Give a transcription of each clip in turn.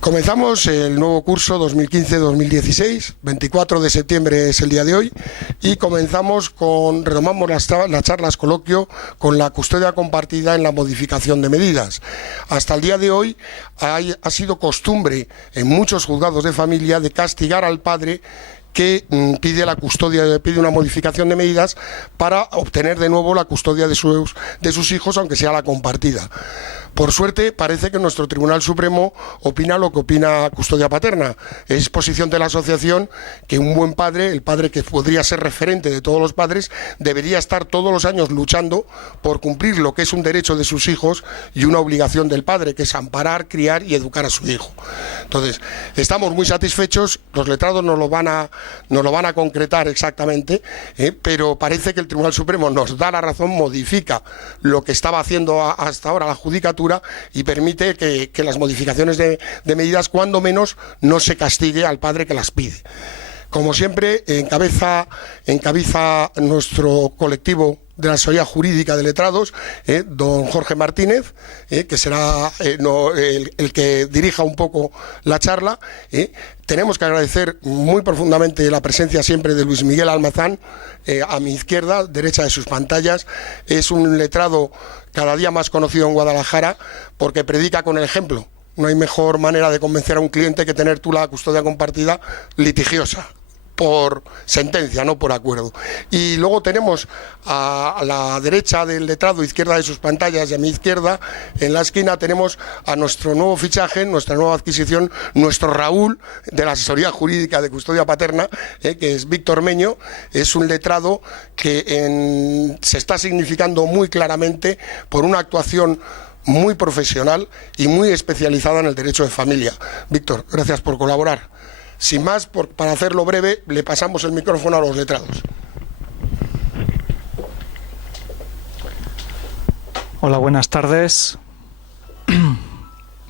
Comenzamos el nuevo curso 2015-2016, 24 de septiembre es el día de hoy, y retomamos las charlas coloquio con la custodia compartida en la modificación de medidas. Hasta el día de hoy ha sido costumbre en muchos juzgados de familia de castigar al padre que pide una modificación de medidas para obtener de nuevo la custodia de sus hijos, aunque sea la compartida. Por suerte, parece que nuestro Tribunal Supremo opina lo que opina custodia paterna. Es posición de la asociación que un buen padre, el padre que podría ser referente de todos los padres, debería estar todos los años luchando por cumplir lo que es un derecho de sus hijos y una obligación del padre, que es amparar, criar y educar a su hijo. Entonces, estamos muy satisfechos, los letrados nos lo van a concretar exactamente, pero parece que el Tribunal Supremo nos da la razón, modifica lo que estaba haciendo hasta ahora la judicatura y permite que las modificaciones de medidas, cuando menos, no se castigue al padre que las pide. Como siempre, encabeza nuestro colectivo de la Asesoría Jurídica de Letrados, don Jorge Martínez, que será el que dirija un poco la charla. Tenemos que agradecer muy profundamente la presencia siempre de Luis Miguel Almazán, a mi izquierda, derecha de sus pantallas. Es un letrado cada día más conocido en Guadalajara porque predica con el ejemplo. No hay mejor manera de convencer a un cliente que tener tú la custodia compartida litigiosa, por sentencia, no por acuerdo. Y luego tenemos a la derecha del letrado, izquierda de sus pantallas, y a mi izquierda, en la esquina, tenemos a nuestro nuevo fichaje, nuestra nueva adquisición, nuestro Raúl, de la Asesoría Jurídica de Custodia Paterna, que es Víctor Meño. Es un letrado que se está significando muy claramente por una actuación muy profesional y muy especializada en el derecho de familia. Víctor, gracias por colaborar. Sin más, para hacerlo breve, le pasamos el micrófono a los letrados. Hola, buenas tardes.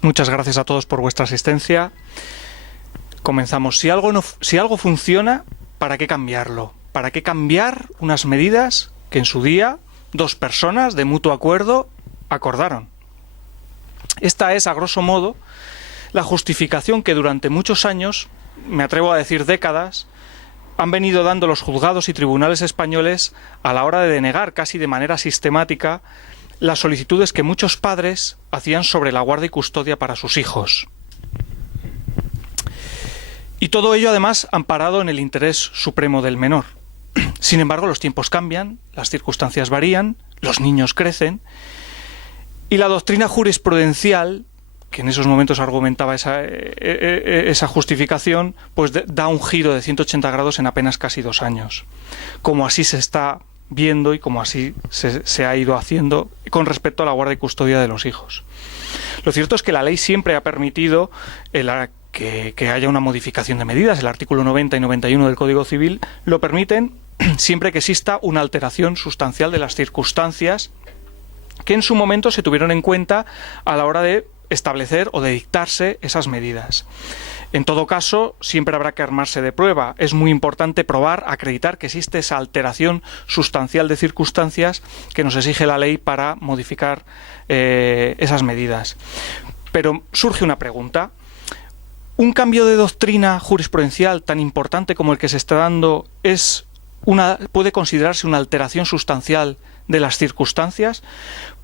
Muchas gracias a todos por vuestra asistencia. Comenzamos. Si algo funciona, ¿para qué cambiarlo? ¿Para qué cambiar unas medidas que en su día dos personas de mutuo acuerdo acordaron? Esta es, a grosso modo, la justificación que durante muchos años, me atrevo a decir décadas, han venido dando los juzgados y tribunales españoles a la hora de denegar casi de manera sistemática las solicitudes que muchos padres hacían sobre la guarda y custodia para sus hijos. Y todo ello, además, amparado en el interés supremo del menor. Sin embargo, los tiempos cambian, las circunstancias varían, los niños crecen, y la doctrina jurisprudencial, que en esos momentos argumentaba esa justificación, pues da un giro de 180 grados en apenas casi 2 años. Como así se está viendo y como así se ha ido haciendo con respecto a la guarda y custodia de los hijos. Lo cierto es que la ley siempre ha permitido que haya una modificación de medidas. El artículo 90 y 91 del Código Civil lo permiten siempre que exista una alteración sustancial de las circunstancias que en su momento se tuvieron en cuenta a la hora de establecer o de dictarse esas medidas. En todo caso, siempre habrá que armarse de prueba. Es muy importante probar, acreditar que existe esa alteración sustancial de circunstancias que nos exige la ley para modificar esas medidas. Pero surge una pregunta. ¿Un cambio de doctrina jurisprudencial tan importante como el que se está dando puede considerarse una alteración sustancial de las circunstancias?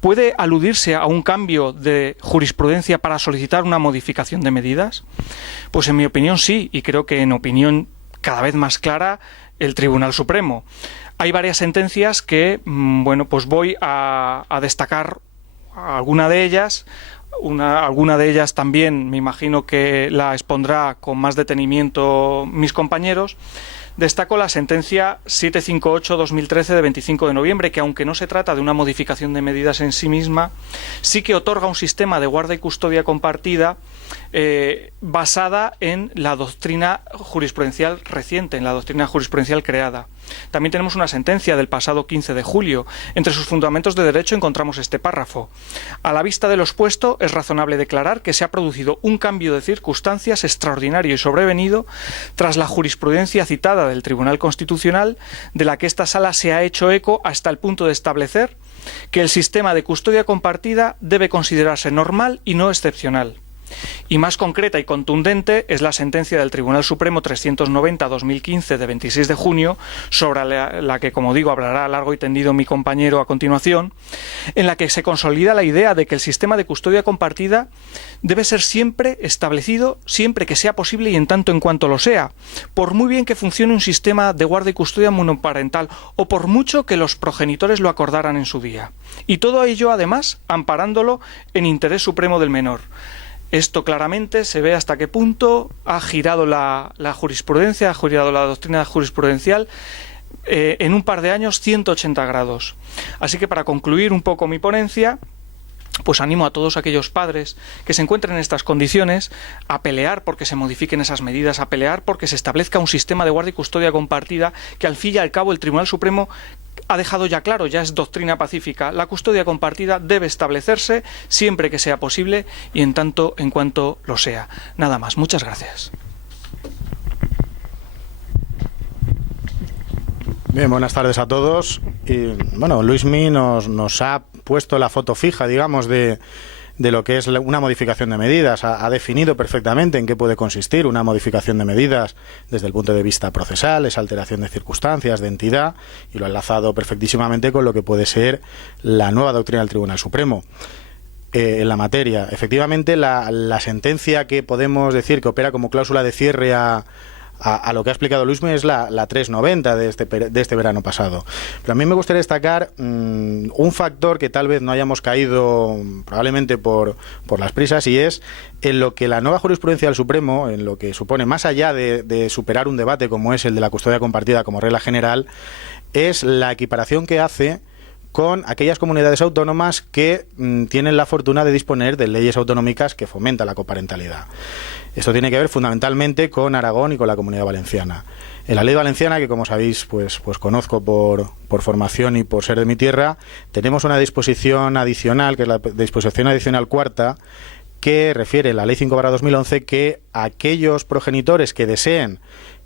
¿Puede aludirse a un cambio de jurisprudencia para solicitar una modificación de medidas? Pues en mi opinión sí, y creo que en opinión cada vez más clara el Tribunal Supremo. Hay varias sentencias que, pues voy a destacar alguna de ellas. Alguna de ellas también me imagino que la expondrá con más detenimiento mis compañeros. Destaco la sentencia 758-2013 de 25 de noviembre, que aunque no se trata de una modificación de medidas en sí misma, sí que otorga un sistema de guarda y custodia compartida basada en la doctrina jurisprudencial reciente, en la doctrina jurisprudencial creada. También tenemos una sentencia del pasado 15 de julio. Entre sus fundamentos de derecho encontramos este párrafo. A la vista de lo expuesto, es razonable declarar que se ha producido un cambio de circunstancias extraordinario y sobrevenido tras la jurisprudencia citada del Tribunal Constitucional, de la que esta sala se ha hecho eco hasta el punto de establecer que el sistema de custodia compartida debe considerarse normal y no excepcional. Y más concreta y contundente es la sentencia del Tribunal Supremo 390-2015 de 26 de junio, sobre la que, como digo, hablará largo y tendido mi compañero a continuación, en la que se consolida la idea de que el sistema de custodia compartida debe ser siempre establecido, siempre que sea posible y en tanto en cuanto lo sea, por muy bien que funcione un sistema de guarda y custodia monoparental o por mucho que los progenitores lo acordaran en su día. Y todo ello, además, amparándolo en interés supremo del menor. Esto claramente se ve hasta qué punto ha girado la jurisprudencia, ha girado la doctrina jurisprudencial en un par de años 180 grados. Así que, para concluir un poco mi ponencia, pues animo a todos aquellos padres que se encuentren en estas condiciones a pelear porque se modifiquen esas medidas, a pelear porque se establezca un sistema de guardia y custodia compartida que, al fin y al cabo, el Tribunal Supremo ha dejado ya claro, ya es doctrina pacífica. La custodia compartida debe establecerse siempre que sea posible y en tanto en cuanto lo sea. Nada más. Muchas gracias. Bien, buenas tardes a todos. Y, bueno, Luismi nos ha puesto la foto fija, digamos, de lo que es una modificación de medidas. Ha definido perfectamente en qué puede consistir una modificación de medidas desde el punto de vista procesal, esa alteración de circunstancias, de entidad, y lo ha enlazado perfectísimamente con lo que puede ser la nueva doctrina del Tribunal Supremo en la materia. Efectivamente, la sentencia que podemos decir que opera como cláusula de cierre a lo que ha explicado Luismi es la 390 de este verano pasado. Pero a mí me gustaría destacar un factor que tal vez no hayamos caído probablemente por las prisas, y es en lo que la nueva jurisprudencia del Supremo, en lo que supone, más allá de superar un debate como es el de la custodia compartida como regla general, es la equiparación que hace con aquellas comunidades autónomas que tienen la fortuna de disponer de leyes autonómicas que fomentan la coparentalidad. Esto tiene que ver fundamentalmente con Aragón y con la Comunidad Valenciana. En la ley valenciana, que como sabéis, pues conozco por formación y por ser de mi tierra, tenemos una disposición adicional, que es la disposición adicional cuarta, que refiere la ley 5/2011, que aquellos progenitores que deseen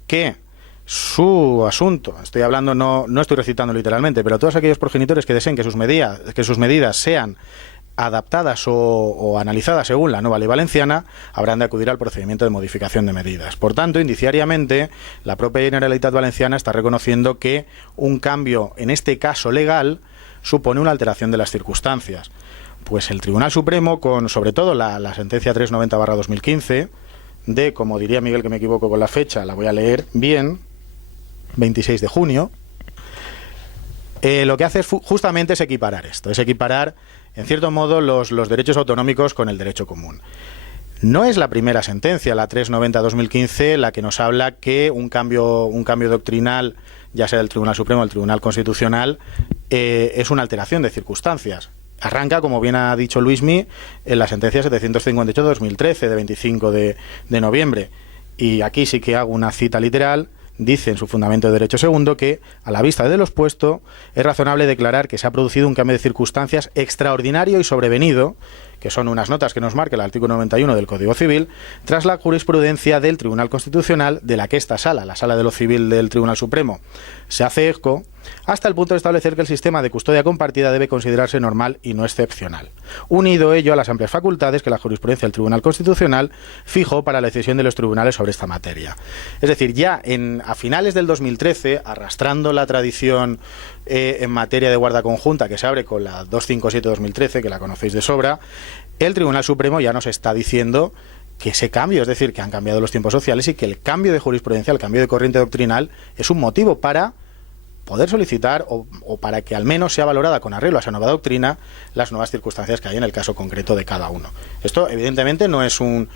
que su asunto, estoy hablando, no estoy recitando literalmente, pero todos aquellos progenitores que deseen que sus medidas sean adaptadas o analizadas según la nueva ley valenciana, habrán de acudir al procedimiento de modificación de medidas. Por tanto, indiciariamente, la propia Generalitat Valenciana está reconociendo que un cambio, en este caso legal, supone una alteración de las circunstancias. Pues el Tribunal Supremo, con sobre todo la sentencia 390/2015, de, como diría Miguel, que me equivoco con la fecha, la voy a leer bien, 26 de junio, lo que hace justamente es equiparar esto, es equiparar, en cierto modo, los derechos autonómicos con el derecho común. No es la primera sentencia, la 390/2015, la que nos habla que un cambio doctrinal, ya sea del Tribunal Supremo o del Tribunal Constitucional, es una alteración de circunstancias. Arranca, como bien ha dicho Luismi, en la sentencia 758/2013, de 25 de noviembre. Y aquí sí que hago una cita literal. Dice en su fundamento de derecho segundo que, a la vista de lo expuesto, es razonable declarar que se ha producido un cambio de circunstancias extraordinario y sobrevenido, que son unas notas que nos marca el artículo 91 del Código Civil, tras la jurisprudencia del Tribunal Constitucional, de la que esta sala, la Sala de lo Civil del Tribunal Supremo, se hace eco, hasta el punto de establecer que el sistema de custodia compartida debe considerarse normal y no excepcional, unido ello a las amplias facultades que la jurisprudencia del Tribunal Constitucional fijó para la decisión de los tribunales sobre esta materia. Es decir, ya a finales del 2013, arrastrando la tradición en materia de guarda conjunta que se abre con la 257/2013, que la conocéis de sobra, el Tribunal Supremo ya nos está diciendo que ese cambio, es decir, que han cambiado los tiempos sociales y que el cambio de jurisprudencia, el cambio de corriente doctrinal, es un motivo para poder solicitar o para que al menos sea valorada con arreglo a esa nueva doctrina las nuevas circunstancias que hay en el caso concreto de cada uno. Esto evidentemente no es un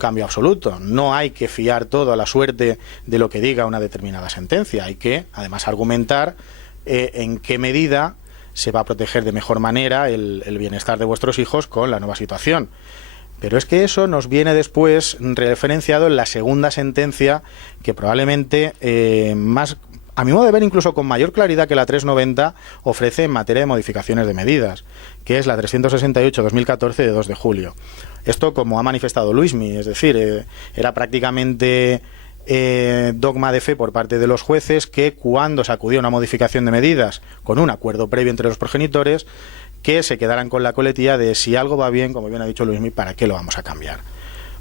cambio absoluto, no hay que fiar todo a la suerte de lo que diga una determinada sentencia, hay que además argumentar en qué medida se va a proteger de mejor manera el bienestar de vuestros hijos con la nueva situación. Pero es que eso nos viene después referenciado en la segunda sentencia, que probablemente más, a mi modo de ver, incluso con mayor claridad que la 390, ofrece en materia de modificaciones de medidas, que es la 368/2014 de 2 de julio. Esto, como ha manifestado Luismi, es decir, era prácticamente dogma de fe por parte de los jueces que cuando se acudía a una modificación de medidas con un acuerdo previo entre los progenitores, que se quedaran con la coletilla de si algo va bien, como bien ha dicho Luismi, ¿para qué lo vamos a cambiar?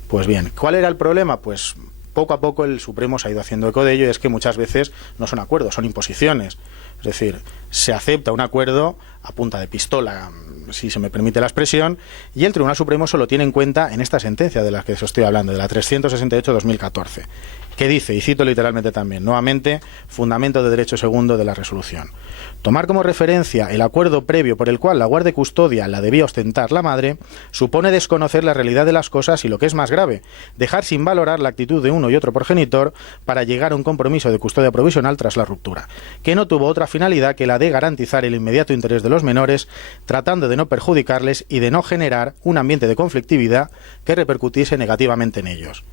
Pues bien, ¿cuál era el problema? Pues poco a poco el Supremo se ha ido haciendo eco de ello, y es que muchas veces no son acuerdos, son imposiciones. Es decir, se acepta un acuerdo a punta de pistola, si se me permite la expresión, y el Tribunal Supremo solo tiene en cuenta en esta sentencia de la que os estoy hablando, de la 368/2014, que dice, y cito literalmente también, nuevamente, fundamento de derecho segundo de la resolución: tomar como referencia el acuerdo previo por el cual la guarda y custodia la debía ostentar la madre supone desconocer la realidad de las cosas y, lo que es más grave, dejar sin valorar la actitud de uno y otro progenitor para llegar a un compromiso de custodia provisional tras la ruptura, que no tuvo otra finalidad que la de garantizar el inmediato interés de los menores, tratando de no perjudicarles y de no generar un ambiente de conflictividad que repercutiese negativamente en ellos.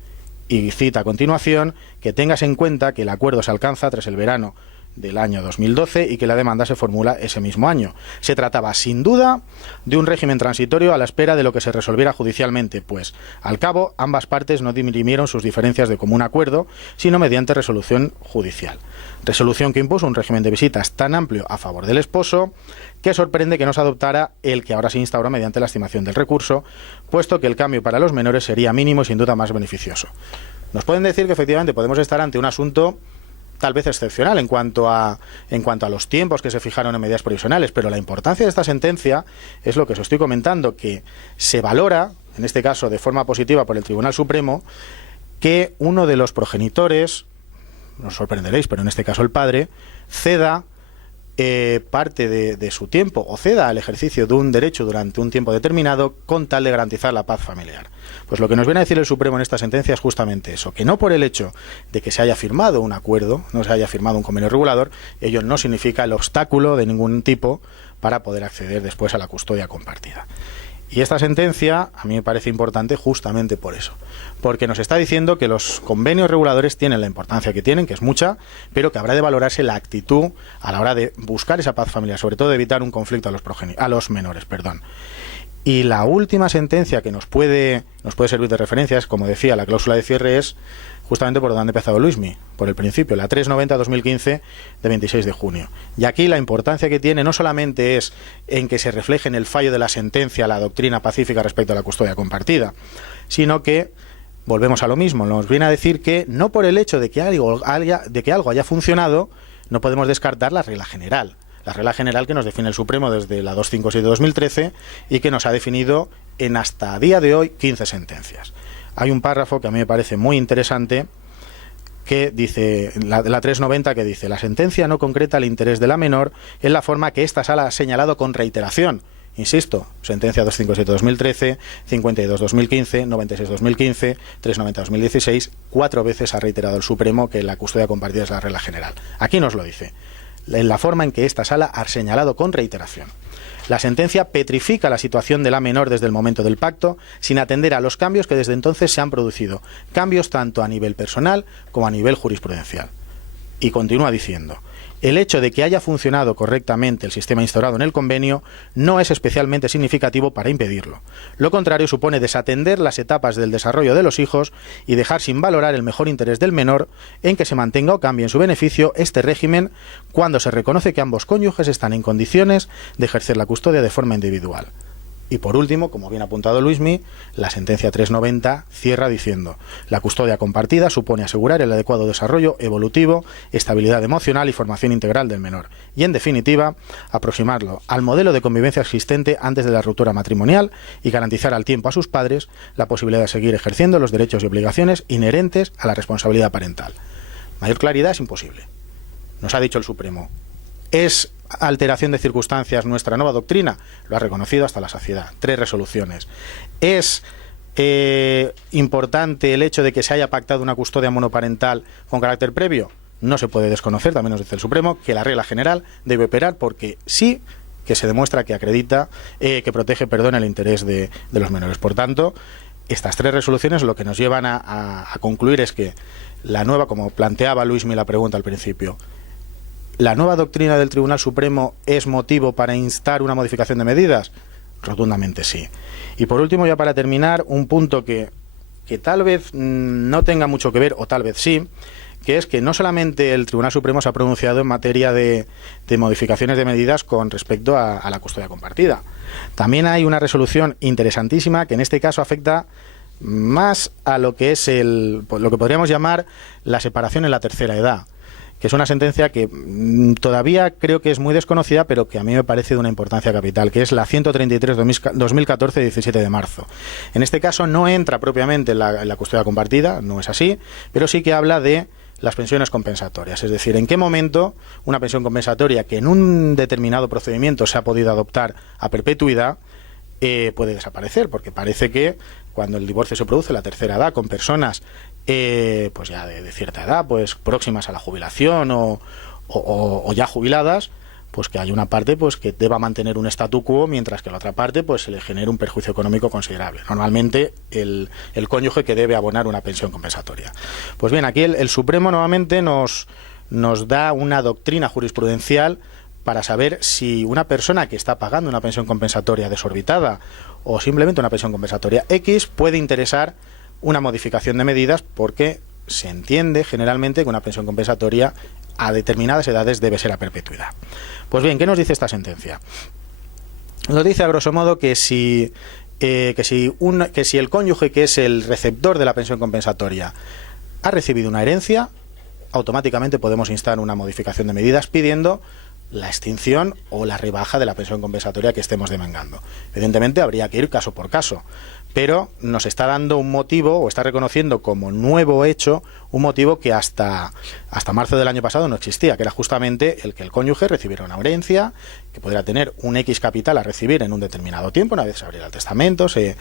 Y cita a continuación que tengas en cuenta que el acuerdo se alcanza tras el verano del año 2012 y que la demanda se formula ese mismo año. Se trataba, sin duda, de un régimen transitorio a la espera de lo que se resolviera judicialmente, pues, al cabo, ambas partes no dirimieron sus diferencias de común acuerdo, sino mediante resolución judicial. Resolución que impuso un régimen de visitas tan amplio a favor del esposo, que sorprende que no se adoptara el que ahora se instaura mediante la estimación del recurso, puesto que el cambio para los menores sería mínimo y sin duda más beneficioso. Nos pueden decir que efectivamente podemos estar ante un asunto tal vez excepcional en cuanto a los tiempos que se fijaron en medidas provisionales, pero la importancia de esta sentencia es lo que os estoy comentando, que se valora, en este caso de forma positiva por el Tribunal Supremo, que uno de los progenitores, no os sorprenderéis, pero en este caso el padre, ceda parte de su tiempo o ceda al ejercicio de un derecho durante un tiempo determinado con tal de garantizar la paz familiar. Pues lo que nos viene a decir el Supremo en esta sentencia es justamente eso, que no por el hecho de que se haya firmado un acuerdo, no se haya firmado un convenio regulador, ello no significa el obstáculo de ningún tipo para poder acceder después a la custodia compartida. Y esta sentencia a mí me parece importante justamente por eso, porque nos está diciendo que los convenios reguladores tienen la importancia que tienen, que es mucha, pero que habrá de valorarse la actitud a la hora de buscar esa paz familiar, sobre todo de evitar un conflicto a los menores. Y la última sentencia que nos puede servir de referencia es, como decía, la cláusula de cierre es justamente por donde ha empezado Luismi, por el principio, la 390/2015 de 26 de junio. Y aquí la importancia que tiene no solamente es en que se refleje en el fallo de la sentencia la doctrina pacífica respecto a la custodia compartida, sino que, volvemos a lo mismo, nos viene a decir que no por el hecho de que algo haya funcionado, no podemos descartar la regla general. La regla general que nos define el Supremo desde la 257/2013 y que nos ha definido en hasta a día de hoy 15 sentencias. Hay un párrafo que a mí me parece muy interesante que dice, la 390, que dice: la sentencia no concreta el interés de la menor en la forma que esta sala ha señalado con reiteración. Insisto, sentencia 257/2013, 52/2015, 96/2015, 390/2016, 4 veces ha reiterado el Supremo que la custodia compartida es la regla general. Aquí nos lo dice, en la forma en que esta sala ha señalado con reiteración. La sentencia petrifica la situación de la menor desde el momento del pacto, sin atender a los cambios que desde entonces se han producido, cambios tanto a nivel personal como a nivel jurisprudencial. Y continúa diciendo: el hecho de que haya funcionado correctamente el sistema instaurado en el convenio no es especialmente significativo para impedirlo. Lo contrario supone desatender las etapas del desarrollo de los hijos y dejar sin valorar el mejor interés del menor en que se mantenga o cambie en su beneficio este régimen cuando se reconoce que ambos cónyuges están en condiciones de ejercer la custodia de forma individual. Y por último, como bien ha apuntado Luismi, la sentencia 390 cierra diciendo: la custodia compartida supone asegurar el adecuado desarrollo evolutivo, estabilidad emocional y formación integral del menor, y en definitiva, aproximarlo al modelo de convivencia existente antes de la ruptura matrimonial y garantizar al tiempo a sus padres la posibilidad de seguir ejerciendo los derechos y obligaciones inherentes a la responsabilidad parental. Mayor claridad es imposible. Nos ha dicho el Supremo. ¿Es alteración de circunstancias nuestra nueva doctrina? Lo ha reconocido hasta la saciedad. 3 resoluciones. ¿Es importante el hecho de que se haya pactado una custodia monoparental con carácter previo? No se puede desconocer, también nos dice el Supremo, que la regla general debe operar porque sí que se demuestra que acredita, que protege, el interés de los menores. Por tanto, estas 3 resoluciones lo que nos llevan a concluir es que la nueva, como planteaba Luismi la pregunta al principio, ¿la nueva doctrina del Tribunal Supremo es motivo para instar una modificación de medidas? Rotundamente sí. Y por último, ya para terminar, un punto que tal vez no tenga mucho que ver, o tal vez sí, que es que no solamente el Tribunal Supremo se ha pronunciado en materia de modificaciones de medidas con respecto a la custodia compartida. También hay una resolución interesantísima que en este caso afecta más a lo que es lo que podríamos llamar la separación en la tercera edad, que es una sentencia que todavía creo que es muy desconocida, pero que a mí me parece de una importancia capital, que es la 133/2014, 17 de marzo. En este caso no entra propiamente en la custodia compartida, no es así, pero sí que habla de las pensiones compensatorias, es decir, en qué momento una pensión compensatoria que en un determinado procedimiento se ha podido adoptar a perpetuidad puede desaparecer, porque parece que cuando el divorcio se produce a la tercera edad con personas pues ya de cierta edad, pues próximas a la jubilación o ya jubiladas, pues que hay una parte pues que deba mantener un statu quo, mientras que la otra parte pues se le genere un perjuicio económico considerable. Normalmente el cónyuge que debe abonar una pensión compensatoria. Pues bien, aquí el Supremo nuevamente nos da una doctrina jurisprudencial para saber si una persona que está pagando una pensión compensatoria desorbitada o simplemente una pensión compensatoria X puede interesar una modificación de medidas, porque se entiende generalmente que una pensión compensatoria a determinadas edades debe ser a perpetuidad. Pues bien, ¿qué nos dice esta sentencia? Nos dice a grosso modo que si el cónyuge, que es el receptor de la pensión compensatoria, ha recibido una herencia, automáticamente podemos instar una modificación de medidas pidiendo la extinción o la rebaja de la pensión compensatoria que estemos demandando. Evidentemente habría que ir caso por caso, pero nos está dando un motivo, o está reconociendo como nuevo hecho, un motivo que hasta marzo del año pasado no existía, que era justamente el que el cónyuge recibiera una herencia, que pudiera tener un X capital a recibir en un determinado tiempo, una vez se abriera el testamento, se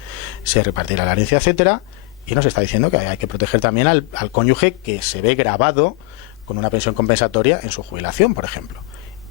repartiera la herencia, etcétera, y nos está diciendo que hay que proteger también al cónyuge que se ve gravado con una pensión compensatoria en su jubilación, por ejemplo.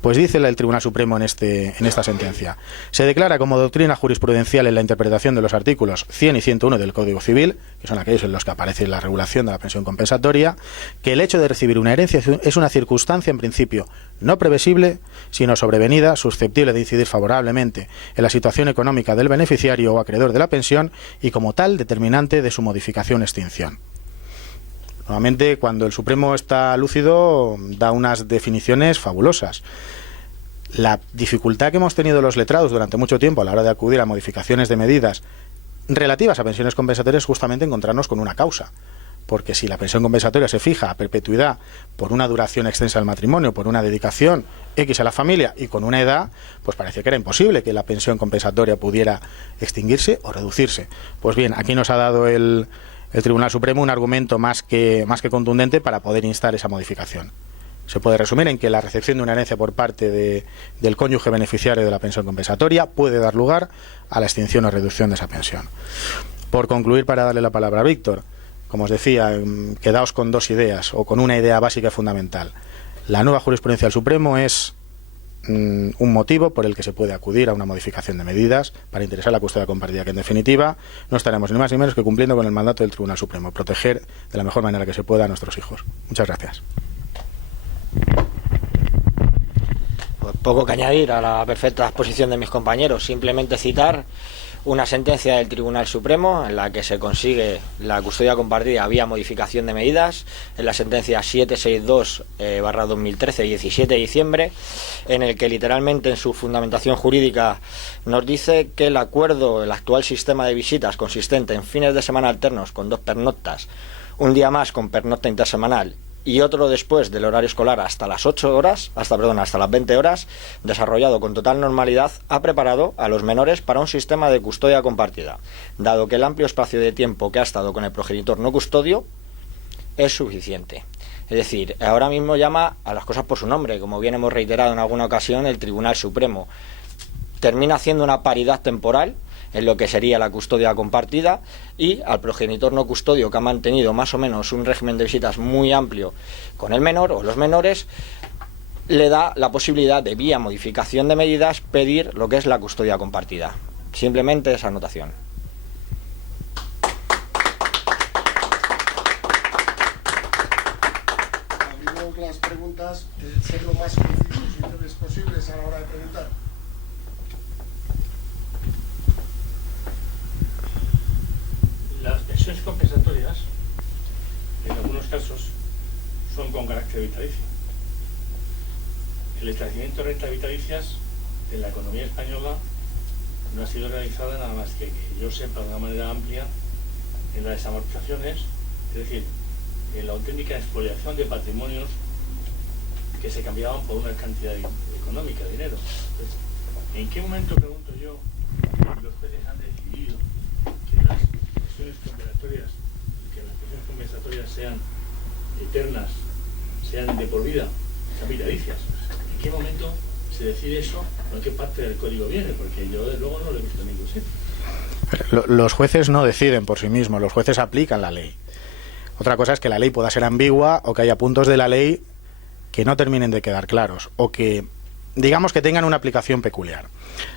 Pues dice el Tribunal Supremo en esta sentencia: se declara como doctrina jurisprudencial en la interpretación de los artículos 100 y 101 del Código Civil, que son aquellos en los que aparece la regulación de la pensión compensatoria, que el hecho de recibir una herencia es una circunstancia en principio no previsible, sino sobrevenida, susceptible de incidir favorablemente en la situación económica del beneficiario o acreedor de la pensión y como tal determinante de su modificación o extinción. Nuevamente, cuando el Supremo está lúcido, da unas definiciones fabulosas. La dificultad que hemos tenido los letrados durante mucho tiempo a la hora de acudir a modificaciones de medidas relativas a pensiones compensatorias es justamente encontrarnos con una causa. Porque si la pensión compensatoria se fija a perpetuidad por una duración extensa del matrimonio, por una dedicación X a la familia y con una edad, pues parecía que era imposible que la pensión compensatoria pudiera extinguirse o reducirse. Pues bien, aquí nos ha dado el Tribunal Supremo un argumento más que contundente para poder instar esa modificación. Se puede resumir en que la recepción de una herencia por parte del cónyuge beneficiario de la pensión compensatoria puede dar lugar a la extinción o reducción de esa pensión. Por concluir, para darle la palabra a Víctor, como os decía, quedaos con dos ideas, o con una idea básica y fundamental. La nueva jurisprudencia del Supremo es un motivo por el que se puede acudir a una modificación de medidas para interesar la custodia compartida, que en definitiva no estaremos ni más ni menos que cumpliendo con el mandato del Tribunal Supremo, proteger de la mejor manera que se pueda a nuestros hijos. Muchas gracias. Pues poco que añadir a la perfecta exposición de mis compañeros, simplemente citar una sentencia del Tribunal Supremo en la que se consigue la custodia compartida vía modificación de medidas, en la sentencia 762/2013, 17 de diciembre, en el que literalmente en su fundamentación jurídica nos dice que el actual sistema de visitas consistente en fines de semana alternos con 2 pernoctas, un día más con pernocta intersemanal y otro después del horario escolar hasta las 20 horas, desarrollado con total normalidad, ha preparado a los menores para un sistema de custodia compartida, dado que el amplio espacio de tiempo que ha estado con el progenitor no custodio es suficiente. Es decir, ahora mismo llama a las cosas por su nombre, como bien hemos reiterado en alguna ocasión, el Tribunal Supremo termina haciendo una paridad temporal en lo que sería la custodia compartida, y al progenitor no custodio, que ha mantenido más o menos un régimen de visitas muy amplio con el menor o los menores, le da la posibilidad de, vía modificación de medidas, pedir lo que es la custodia compartida. Simplemente esa anotación. Abrimos las preguntas, ser lo más concisos y breves posibles a la hora de preguntar. Las pensiones compensatorias, en algunos casos, son con carácter vitalicio. El establecimiento de rentas vitalicias en la economía española no ha sido realizada nada más que yo sepa de una manera amplia en las amortizaciones, es decir, en la auténtica expoliación de patrimonios que se cambiaban por una cantidad económica de dinero. Entonces, ¿en qué momento, pregunto yo, los jueces han decidido que las pensiones compensatorias sean eternas, sean de por vida, sean vitalicias? ¿En qué momento se decide eso? ¿O en qué parte del código viene? Porque yo desde luego no lo he visto en ningún sitio. Los jueces no deciden por sí mismos, los jueces aplican la ley. Otra cosa es que la ley pueda ser ambigua o que haya puntos de la ley que no terminen de quedar claros o que, digamos, que tengan una aplicación peculiar.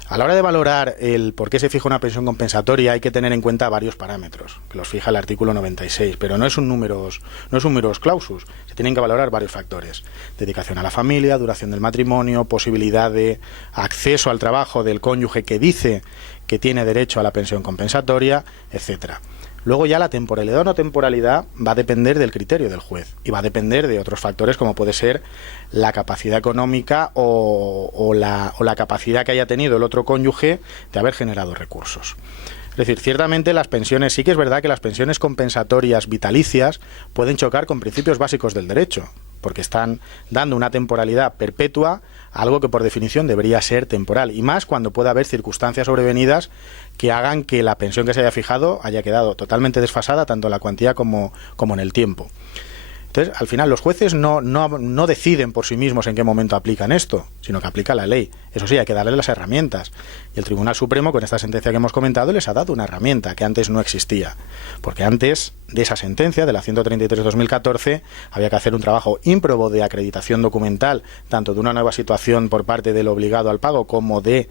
A la hora de valorar el por qué se fija una pensión compensatoria hay que tener en cuenta varios parámetros, que los fija el artículo 96, pero no es un numerus clausus, se tienen que valorar varios factores: dedicación a la familia, duración del matrimonio, posibilidad de acceso al trabajo del cónyuge que dice que tiene derecho a la pensión compensatoria, etcétera. Luego ya la temporalidad o no temporalidad va a depender del criterio del juez y va a depender de otros factores como puede ser la capacidad económica o la capacidad que haya tenido el otro cónyuge de haber generado recursos. Es decir, ciertamente las pensiones, sí que es verdad que las pensiones compensatorias vitalicias pueden chocar con principios básicos del derecho, porque están dando una temporalidad perpetua a algo que por definición debería ser temporal, y más cuando pueda haber circunstancias sobrevenidas que hagan que la pensión que se haya fijado haya quedado totalmente desfasada tanto en la cuantía como en el tiempo. Entonces, al final, los jueces no deciden por sí mismos en qué momento aplican esto, sino que aplica la ley. Eso sí, hay que darles las herramientas. Y el Tribunal Supremo, con esta sentencia que hemos comentado, les ha dado una herramienta que antes no existía. Porque antes de esa sentencia, de la 133/2014, había que hacer un trabajo ímprobo de acreditación documental, tanto de una nueva situación por parte del obligado al pago como de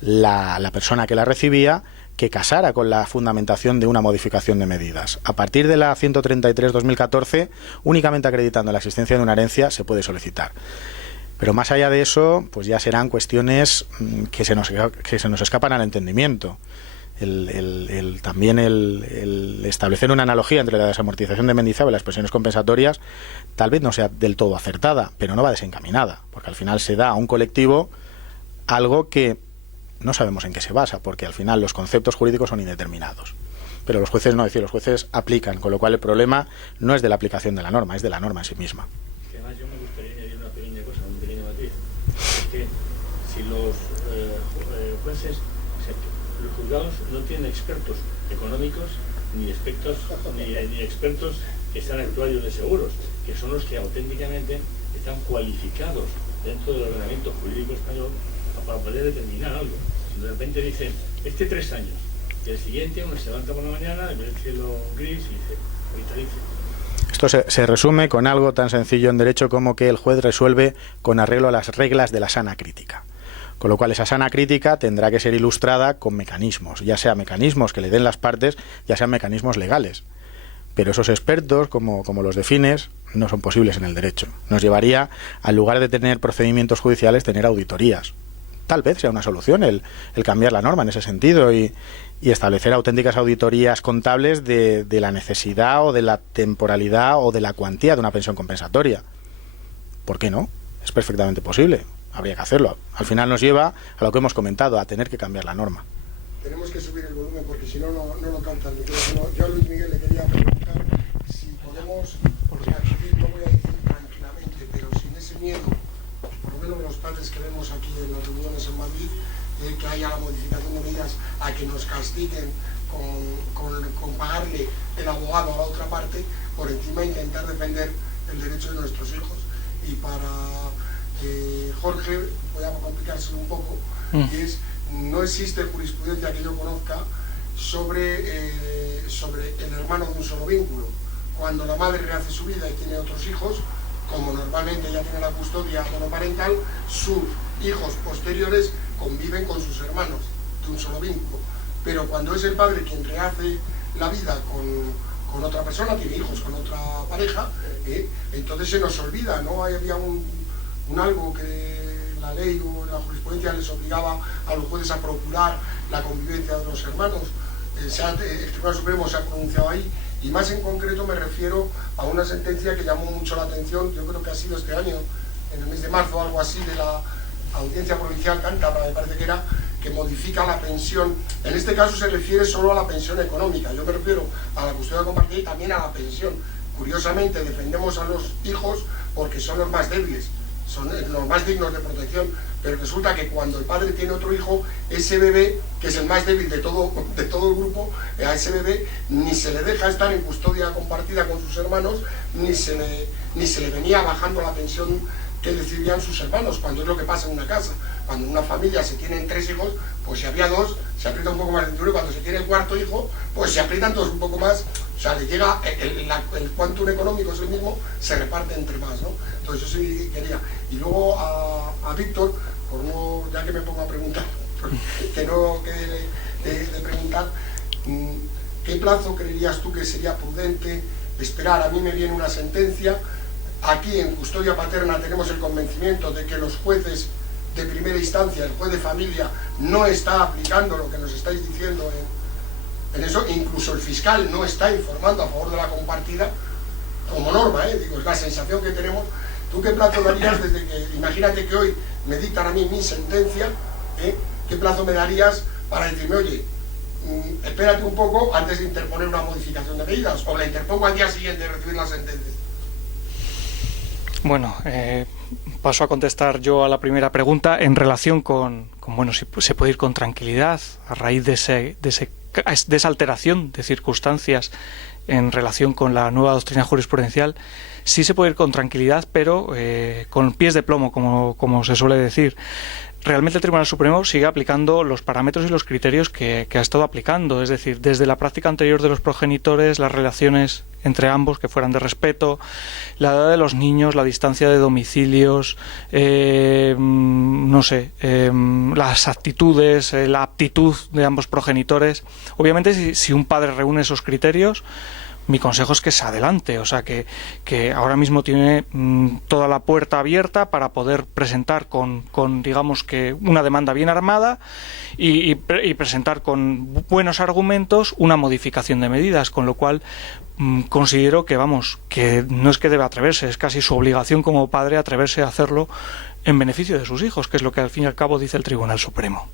la persona que la recibía, que casara con la fundamentación de una modificación de medidas. A partir de la 133/2014, únicamente acreditando la existencia de una herencia se puede solicitar. Pero más allá de eso, pues ya serán cuestiones que se nos escapan al entendimiento. También el establecer una analogía entre la desamortización de Mendizábal y las pensiones compensatorias tal vez no sea del todo acertada, pero no va desencaminada, porque al final se da a un colectivo algo que no sabemos en qué se basa, porque al final los conceptos jurídicos son indeterminados. Pero los jueces no, es decir, los jueces aplican, con lo cual el problema no es de la aplicación de la norma, es de la norma en sí misma. Que además yo me gustaría añadir una pequeña cosa, un pequeño matiz. Es que si los jueces, los juzgados no tienen expertos económicos ni expertos que sean actuarios de seguros, que son los que auténticamente están cualificados dentro del ordenamiento jurídico español para poder determinar algo. Si de repente dicen, 3 años, y el siguiente uno se levanta por la mañana, ve el cielo gris y dice, vitalicio. Esto se resume con algo tan sencillo en derecho como que el juez resuelve con arreglo a las reglas de la sana crítica. Con lo cual esa sana crítica tendrá que ser ilustrada con mecanismos, ya sea mecanismos que le den las partes, ya sean mecanismos legales. Pero esos expertos, como los defines, no son posibles en el derecho. Nos llevaría, al lugar de tener procedimientos judiciales, tener auditorías. Tal vez sea una solución el cambiar la norma en ese sentido y establecer auténticas auditorías contables de la necesidad o de la temporalidad o de la cuantía de una pensión compensatoria. ¿Por qué no? Es perfectamente posible. Habría que hacerlo. Al final nos lleva a lo que hemos comentado, a tener que cambiar la norma. Tenemos que subir el volumen porque si no lo canta el micrófono. Yo a Luis Miguel le quería preguntar si podemos reaccionar, no voy a decir tranquilamente, pero sin ese miedo, por lo menos los padres que vemos aquí en las reuniones en Madrid, que haya la modificación de medidas a que nos castiguen con pagarle el abogado a la otra parte, por encima de intentar defender el derecho de nuestros hijos. Y para Jorge, voy a complicárselo un poco, y es, no existe jurisprudencia que yo conozca sobre el hermano de un solo vínculo. Cuando la madre rehace su vida y tiene otros hijos, como normalmente ya tiene la custodia monoparental, sus hijos posteriores conviven con sus hermanos de un solo vínculo. Pero cuando es el padre quien rehace la vida con otra persona, tiene hijos con otra pareja, entonces se nos olvida, ¿no? Había un algo que la ley o la jurisprudencia les obligaba a los jueces a procurar la convivencia de los hermanos. El Tribunal Supremo se ha pronunciado ahí, y más en concreto me refiero a una sentencia que llamó mucho la atención, yo creo que ha sido este año, en el mes de marzo o algo así, de la Audiencia Provincial Cántabra, me parece que era, que modifica la pensión. En este caso se refiere solo a la pensión económica. Yo me refiero a la custodia compartida y también a la pensión. Curiosamente defendemos a los hijos porque son los más débiles, son los más dignos de protección, pero resulta que cuando el padre tiene otro hijo, ese bebé, que es el más débil de todo el grupo, a ese bebé ni se le deja estar en custodia compartida con sus hermanos, ni se le venía bajando la pensión que recibían sus hermanos, cuando es lo que pasa en una casa. Cuando en una familia se tienen 3 hijos, pues si había 2, se aprieta un poco más el cinturón, y cuando se tiene el 4.º hijo, pues se aprietan todos un poco más, o sea, le llega el quantum económico es el mismo, se reparte entre más, ¿no? Entonces yo sí quería. Y luego a Víctor, por no, ya que me pongo a preguntar, que no quede de preguntar, ¿qué plazo creerías tú que sería prudente esperar? A mí me viene una sentencia. Aquí en custodia paterna tenemos el convencimiento de que los jueces de primera instancia, el juez de familia, no está aplicando lo que nos estáis diciendo en eso, incluso el fiscal no está informando a favor de la compartida, como norma, digo, es la sensación que tenemos. ¿Tú qué plazo darías desde que, imagínate que hoy me dictan a mí mi sentencia, qué plazo me darías para decirme, oye, espérate un poco antes de interponer una modificación de medidas, o la interpongo al día siguiente de recibir la sentencia? Bueno, paso a contestar yo a la primera pregunta en relación con bueno, si se puede ir con tranquilidad a raíz de esa alteración de circunstancias en relación con la nueva doctrina jurisprudencial. Sí se puede ir con tranquilidad, pero con pies de plomo, como se suele decir. Realmente el Tribunal Supremo sigue aplicando los parámetros y los criterios que ha estado aplicando, es decir, desde la práctica anterior de los progenitores, las relaciones entre ambos que fueran de respeto, la edad de los niños, la distancia de domicilios, las actitudes, la aptitud de ambos progenitores. Obviamente, si un padre reúne esos criterios, mi consejo es que se adelante, o sea que ahora mismo tiene toda la puerta abierta para poder presentar con digamos que una demanda bien armada y presentar con buenos argumentos una modificación de medidas, con lo cual considero que no es que debe atreverse, es casi su obligación como padre atreverse a hacerlo en beneficio de sus hijos, que es lo que al fin y al cabo dice el Tribunal Supremo.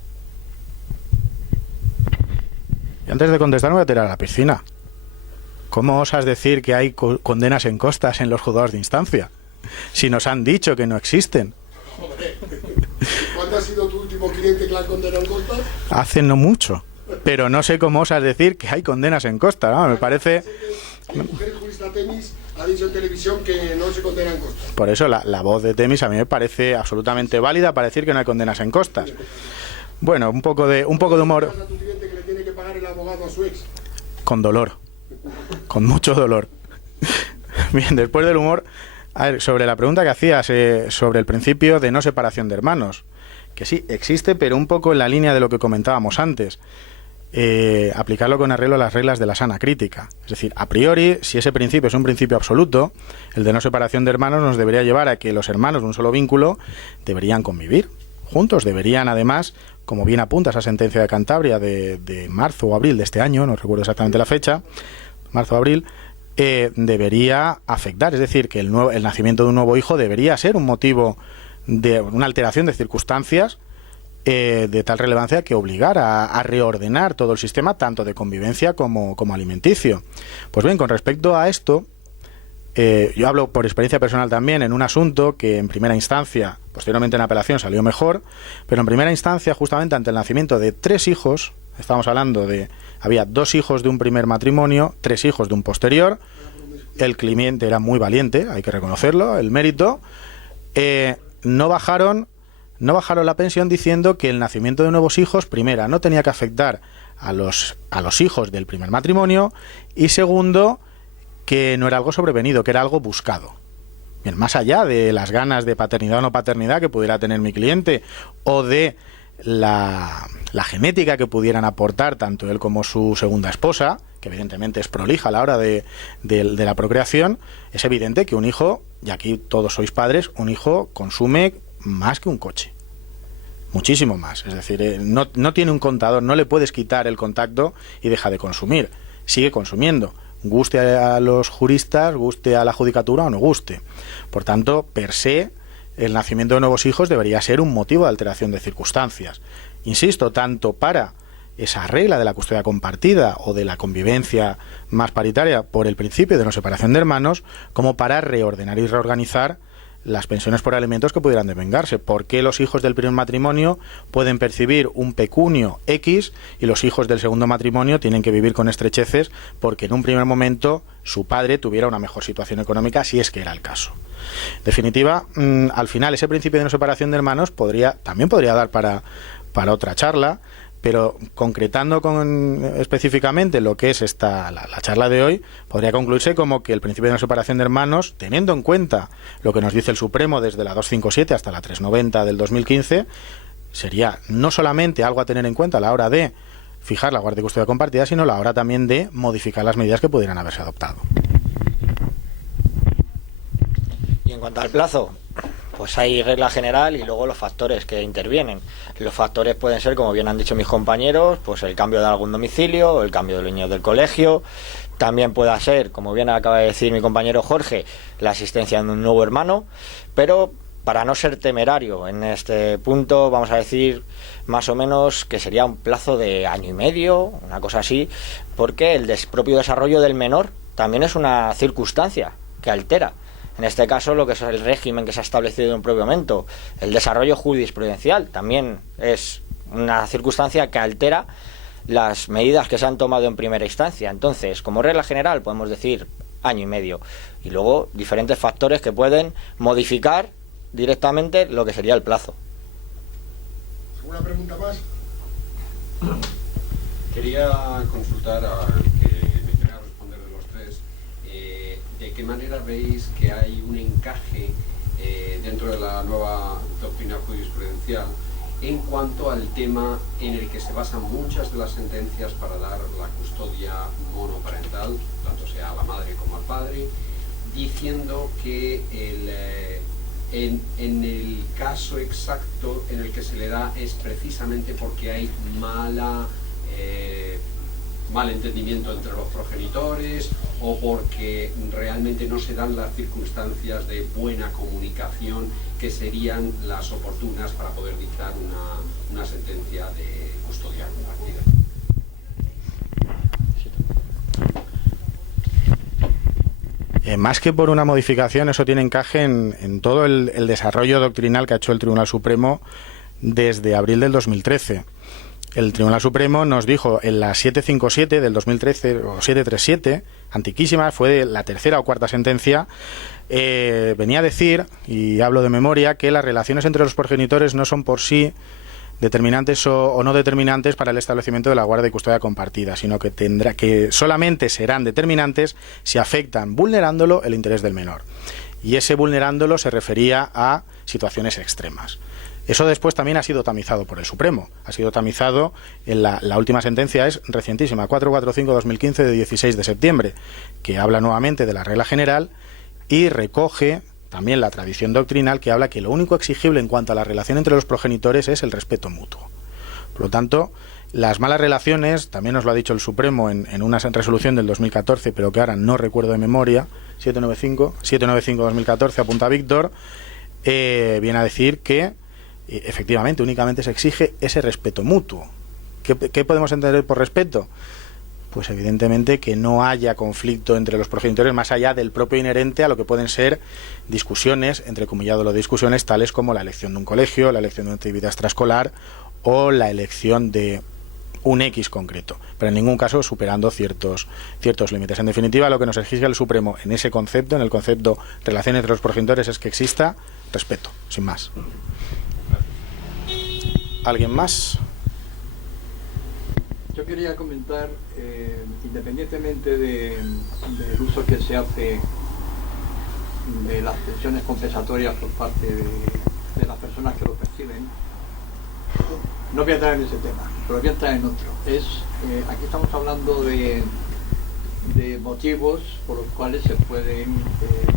Y antes de contestar me voy a tirar a la piscina. ¿Cómo osas decir que hay condenas en costas en los juzgados de instancia? Si nos han dicho que no existen. ¿Cuándo ha sido tu último cliente que la condena en costas? Hace no mucho. Pero no sé cómo osas decir que hay condenas en costas, ¿no? Me parece... La mujer jurista Temis ha dicho en televisión que no se condena en costas. Por eso la voz de Temis a mí me parece absolutamente válida para decir que no hay condenas en costas. Bueno, un poco de humor. ¿A tu cliente que le tiene que pagar el abogado a su ex? Con dolor. Con mucho dolor. Bien, después del humor, a ver, sobre la pregunta que hacías sobre el principio de no separación de hermanos, que sí, existe, pero un poco en la línea de lo que comentábamos antes, aplicarlo con arreglo a las reglas de la sana crítica. Es decir, a priori, si ese principio es un principio absoluto, el de no separación de hermanos nos debería llevar a que los hermanos de un solo vínculo deberían convivir juntos, deberían además, como bien apunta esa sentencia de Cantabria de marzo o abril de este año, no recuerdo exactamente la fecha, marzo o abril, debería afectar, es decir, que el nacimiento de un nuevo hijo debería ser un motivo de una alteración de circunstancias de tal relevancia que obligara a reordenar todo el sistema, tanto de convivencia como alimenticio. Pues bien, con respecto a esto, yo hablo por experiencia personal también en un asunto que en primera instancia, posteriormente en apelación salió mejor, pero en primera instancia, justamente ante el nacimiento de 3 hijos, estamos hablando había 2 hijos de un primer matrimonio, 3 hijos de un posterior, el cliente era muy valiente, hay que reconocerlo, el mérito, no bajaron la pensión diciendo que el nacimiento de nuevos hijos, primera, no tenía que afectar a los hijos del primer matrimonio, y segundo, que no era algo sobrevenido, que era algo buscado. Bien, más allá de las ganas de paternidad o no paternidad que pudiera tener mi cliente, o de la genética que pudieran aportar tanto él como su segunda esposa, que evidentemente es prolija a la hora de la procreación, es evidente que un hijo, y aquí todos sois padres, un hijo consume más que un coche. Muchísimo más. Es decir, no tiene un contador, no le puedes quitar el contacto y deja de consumir. Sigue consumiendo. Guste a los juristas, guste a la judicatura o no guste. Por tanto, per se, el nacimiento de nuevos hijos debería ser un motivo de alteración de circunstancias. insisto, tanto para esa regla de la custodia compartida o de la convivencia más paritaria por el principio de no separación de hermanos, como para reordenar y reorganizar las pensiones por alimentos que pudieran devengarse. ¿Por qué los hijos del primer matrimonio pueden percibir un pecunio X y los hijos del segundo matrimonio tienen que vivir con estrecheces porque en un primer momento su padre tuviera una mejor situación económica, si es que era el caso? En definitiva, al final ese principio de no separación de hermanos también podría dar para otra charla, pero concretando específicamente lo que es la charla de hoy, podría concluirse como que el principio de no separación de hermanos, teniendo en cuenta lo que nos dice el Supremo desde la 257 hasta la 390 del 2015, sería no solamente algo a tener en cuenta a la hora de fijar la guardia y custodia compartida, sino a la hora también de modificar las medidas que pudieran haberse adoptado. Y en cuanto al plazo, pues hay regla general y luego los factores que intervienen. Los factores pueden ser, como bien han dicho mis compañeros, pues el cambio de algún domicilio o el cambio de los niños del colegio. También puede ser, como bien acaba de decir mi compañero Jorge, la existencia de un nuevo hermano. Pero para no ser temerario en este punto, vamos a decir más o menos que sería un plazo de año y medio, una cosa así, porque el propio desarrollo del menor también es una circunstancia que altera. En este caso, lo que es el régimen que se ha establecido en un propio momento, el desarrollo jurisprudencial, también es una circunstancia que altera las medidas que se han tomado en primera instancia. Entonces, como regla general, podemos decir año y medio. Y luego, diferentes factores que pueden modificar directamente lo que sería el plazo. ¿Alguna pregunta más? Quería consultar a que me quiera responder de los tres. ¿De qué manera veis que hay un encaje dentro de la nueva doctrina jurisprudencial en cuanto al tema en el que se basan muchas de las sentencias para dar la custodia monoparental, tanto sea a la madre como al padre, diciendo que en el caso exacto en el que se le da es precisamente porque hay mal entendimiento entre los progenitores o porque realmente no se dan las circunstancias de buena comunicación que serían las oportunas para poder dictar una sentencia de custodia compartida? Más que por una modificación, eso tiene encaje en todo el desarrollo doctrinal que ha hecho el Tribunal Supremo desde abril del 2013. El Tribunal Supremo nos dijo en la 757 del 2013 o 737, antiquísima, fue la tercera o cuarta sentencia, venía a decir, y hablo de memoria, que las relaciones entre los progenitores no son por sí determinantes o no determinantes para el establecimiento de la guardia y custodia compartida, sino que solamente serán determinantes si afectan, vulnerándolo, el interés del menor. Y ese vulnerándolo se refería a situaciones extremas. Eso después también ha sido tamizado por el Supremo. Ha sido tamizado en la última sentencia, es recientísima, 445-2015 de 16 de septiembre, que habla nuevamente de la regla general y recoge también la tradición doctrinal que habla que lo único exigible en cuanto a la relación entre los progenitores es el respeto mutuo. Por lo tanto, las malas relaciones, también nos lo ha dicho el Supremo en una resolución del 2014, pero que ahora no recuerdo de memoria, 795-2014, apunta Víctor, viene a decir que efectivamente únicamente se exige ese respeto mutuo. ¿Qué podemos entender por respeto? Pues evidentemente que no haya conflicto entre los progenitores más allá del propio inherente a lo que pueden ser discusiones, entrecomillado lo de discusiones, tales como la elección de un colegio, la elección de una actividad extraescolar o la elección de un X concreto, pero en ningún caso superando ciertos límites. En definitiva, lo que nos exige el Supremo en ese concepto, en el concepto relación entre los progenitores, es que exista respeto, sin más. ¿Alguien más? Yo quería comentar, independientemente del uso que se hace de las pensiones compensatorias por parte de las personas que lo perciben, no voy a entrar en ese tema, pero voy a entrar en otro. Aquí estamos hablando de motivos por los cuales se pueden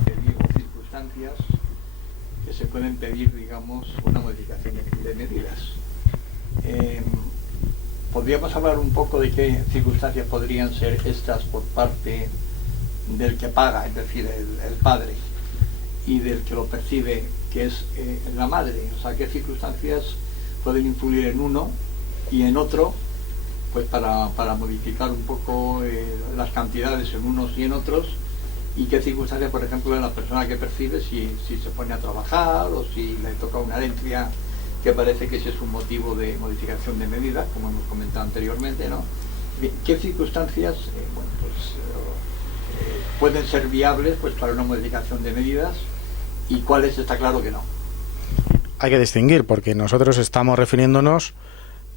pedir, o circunstancias que se pueden pedir, digamos, una modificación de medidas. ¿Podríamos hablar un poco de qué circunstancias podrían ser estas por parte del que paga, es decir, el padre, y del que lo percibe, que es la madre? O sea, ¿qué circunstancias pueden influir en uno y en otro pues para modificar un poco las cantidades en unos y en otros, y qué circunstancias, por ejemplo, en la persona que percibe, si se pone a trabajar o si le toca una herencia, que parece que ese es un motivo de modificación de medidas, como hemos comentado anteriormente, ¿no? ¿Qué circunstancias pueden ser viables pues para una modificación de medidas y cuáles está claro que no? Hay que distinguir, porque nosotros estamos refiriéndonos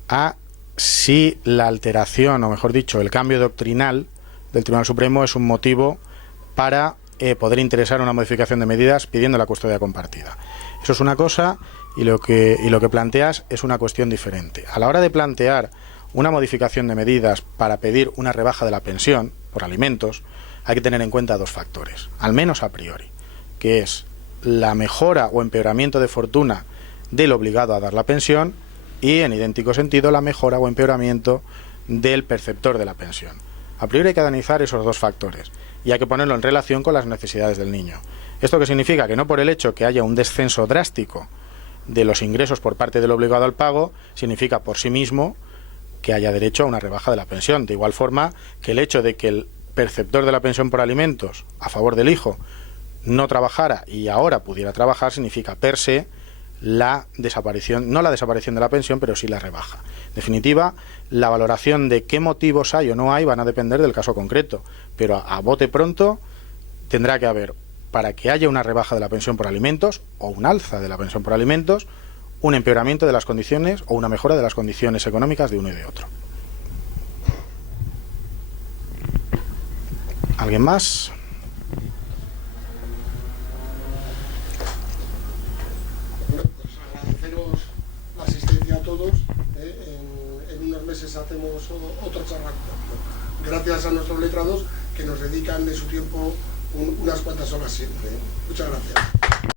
a si la alteración, o mejor dicho, el cambio doctrinal del Tribunal Supremo es un motivo para poder interesar una modificación de medidas pidiendo la custodia compartida. Eso es una cosa, y lo que planteas es una cuestión diferente. A la hora de plantear una modificación de medidas para pedir una rebaja de la pensión por alimentos, hay que tener en cuenta dos factores, al menos a priori, que es la mejora o empeoramiento de fortuna del obligado a dar la pensión y, en idéntico sentido, la mejora o empeoramiento del perceptor de la pensión. A priori hay que analizar esos dos factores y hay que ponerlo en relación con las necesidades del niño. ¿Esto qué significa? Que no por el hecho que haya un descenso drástico de los ingresos por parte del obligado al pago, significa por sí mismo que haya derecho a una rebaja de la pensión. De igual forma que el hecho de que el perceptor de la pensión por alimentos a favor del hijo no trabajara y ahora pudiera trabajar, significa per se la desaparición, no la desaparición de la pensión, pero sí la rebaja. En definitiva, la valoración de qué motivos hay o no hay van a depender del caso concreto, pero a bote pronto tendrá que haber, para que haya una rebaja de la pensión por alimentos o un alza de la pensión por alimentos, un empeoramiento de las condiciones o una mejora de las condiciones económicas de uno y de otro. ¿Alguien más? La asistencia a todos. En unos meses hacemos otra charla. Gracias a nuestros letrados que nos dedican de su tiempo unas cuantas horas siempre. Muchas gracias.